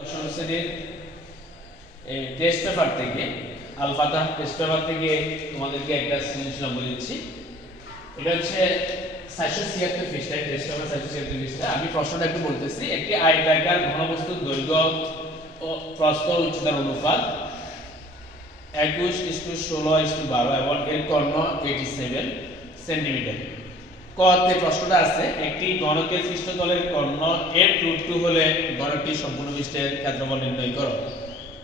দশম test paper থেকে, আলফাতা test paper থেকে তোমাদেরকে একটা সৃজনশীল অঙ্ক দিচ্ছি। এটা হচ্ছে সাতশো ছিয়াত্তর পৃষ্ঠায় টেস্ট পেপার সাতশো ছিয়াত্তর পৃষ্ঠায় আমি প্রশ্নটা একটু বলতেছি, একটি আয়তাকার ঘনবস্তুর দৈর্ঘ্য ও প্রস্থ উচ্চতার অনুপাত একুশ ইস্টু ষোলো ইস্টু বারো এবং এর কর্ণ এইটি সেভেন সেন্টিমিটার কতে প্রশ্নটা আছে। একটি গণকের পৃষ্ঠতলের কর্ণ এর রুট টু হলে গণকটি সম্পূর্ণ পৃষ্ঠের ক্ষেত্রফল নির্ণয় করো।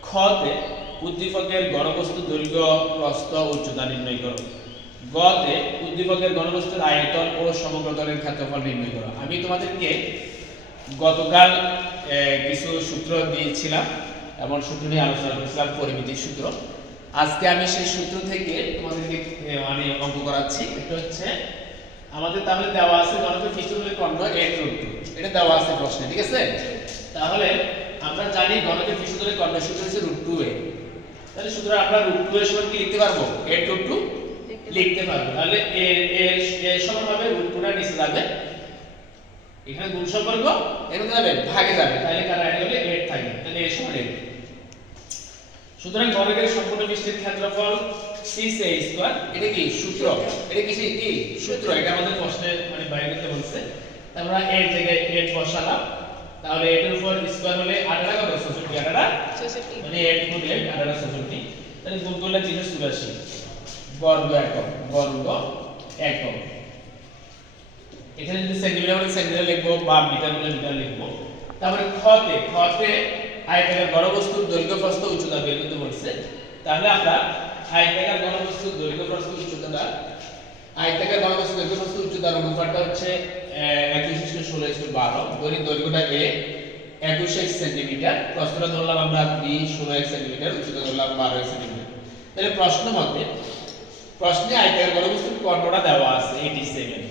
খতে উদ্দীপকের গণবস্তু দৈর্ঘ্য, প্রস্থ, উচ্চতা নির্ণয় করো। গতে উদ্দীপকের গণবস্তুর আয়তন ও সমগ্রতলের ক্ষেত্রফল নির্ণয় করো। আমি তোমাদেরকে গতকাল কিছু সূত্র দিয়েছিলাম এবং সূত্র নিয়ে আলোচনা করেছিলাম, পরিমিতির সূত্র। আজকে আমি সেই সূত্র থেকে তোমাদেরকে মানে অঙ্ক করাচ্ছি। এটা হচ্ছে আমাদের তাহলে দেওয়া আছে গণকের পৃষ্ঠতলের কর্ণ এর রুট টু এটা দেওয়া আছে প্রশ্নে ঠিক আছে? তাহলে আমরা জানি গণকের পৃষ্ঠতলের কর্ণ সূত্র হচ্ছে রুট টু এ। তাহলে সুতরাং আমরা রুট টু এর সমান কি লিখতে পারব? এর রুট টু লিখতে পারব। তাহলে এর এর এর সমান হবে রুট টুটা নিচে যাবে। এখানে গুণ সম্পর্ক এর মধ্যে যাবে ভাগে যাবে। তাহলে কার আইডি হলে 8 থাকে। তাহলে এর সমান 8 সুতরাং গণকের সম্পূর্ণ পৃষ্ঠের ক্ষেত্রফল 6a স্কয়ার এটা কি সূত্র? এটা কি কি সূত্র? এটা আমাদের প্রশ্নে মানে বাইরে করতে বলছে। আমরা এর জায়গায় 8 বসালাম। তাহলে 8 উপর স্কয়ার হলে 18 কত 64 18 মানে 8 গুণ 8 18 64 তাহলে গুণ করলে 384 বর্গ একক বর্গ একক। এখানে যদি সেন্টিমিটার বলে সেন্টিমিটার লিখব বা মিটার বলে মিটার লিখব তারপরে খতে খতে আয়তাকার ঘনবস্তুর দৈর্ঘ্য প্রস্থ উচ্চতা বের করতে বলছে। তাহলে আমরা আয়তাকার ঘনবস্তুর দৈর্ঘ্য প্রস্থ উচ্চতাটা আয়তাকার ঘনবস্তুর দৈর্ঘ্য প্রস্থ উচ্চতার অনুপাতটা হচ্ছে একুশ ইস্টু ষোলো ইস্টু বারো। দৈর্ঘ্য দৈর্ঘ্যটা এ একুশ এক সেন্টিমিটার প্রস্থটা ধরলাম আমরা বি ষোলো এক সেন্টিমিটার উচ্চতা ধরলাম বারো এক সেন্টিমিটার তাহলে প্রশ্ন মতে, প্রশ্নে আয়তাকার ঘনবস্তুর কর্ণটা দেওয়া আছে এইটি সেভেন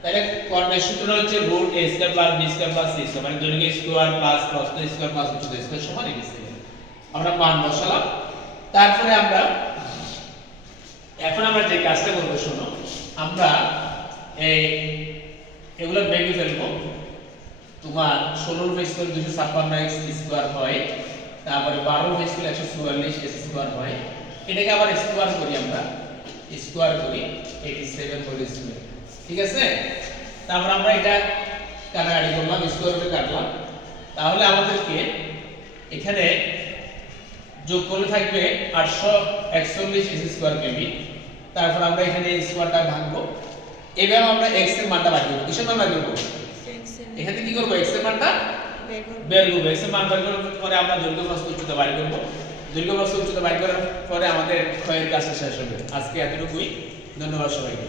তাহলে কর্ণের সূত্রটা হচ্ছে root A square plus B square plus C square মানে দৈর্ঘ্য স্কয়ার প্লাস প্রস্থ স্কয়ার প্লাস উচ্চতা স্কয়ার সমান এইটি সেভেন আমরা মান বসালাম। তারপরে আমরা এখন আমরা যে কাজটা করব, শোনো। আমরা এই এগুলো ভেঙে ফেলব। তোমার ষোলোর বেস করে দুশো ছাপ্পান্ন স্কোয়ার হয়, তারপরে বারো বেস করে একশো চুয়াল্লিশ এক্স স্কোয়ার হয়। এটাকে আবার স্কোয়ার করি আমরা। স্কোয়ার করি এইটি সেভেন স্কোয়ার ঠিক আছে? তারপর আমরা এটা কাটাকাটি করলাম স্কোয়ার করে কাটলাম। তাহলে আমাদেরকে এখানে যোগ করলে থাকবে আটশো একচল্লিশ এক্স স্কোয়ার কেবি তারপর আমরা এখানে স্কোয়ারটা ভাঙবো। এবার আমরা এক্সের মানটা বার করব। কিসের মান বার করব? এখানে কি করব? এক্সের মানটা বের করব। এক্সের মান বের করার পরে আমরা দৈর্ঘ্য প্রস্থ উচ্চতা বার করব। দৈর্ঘ্য প্রস্থ উচ্চতা বার করার পরে আমাদের ক্ষয়ের কাজটা শেষ হবে। আজকে এতটুকুই। ধন্যবাদ সবাইকে।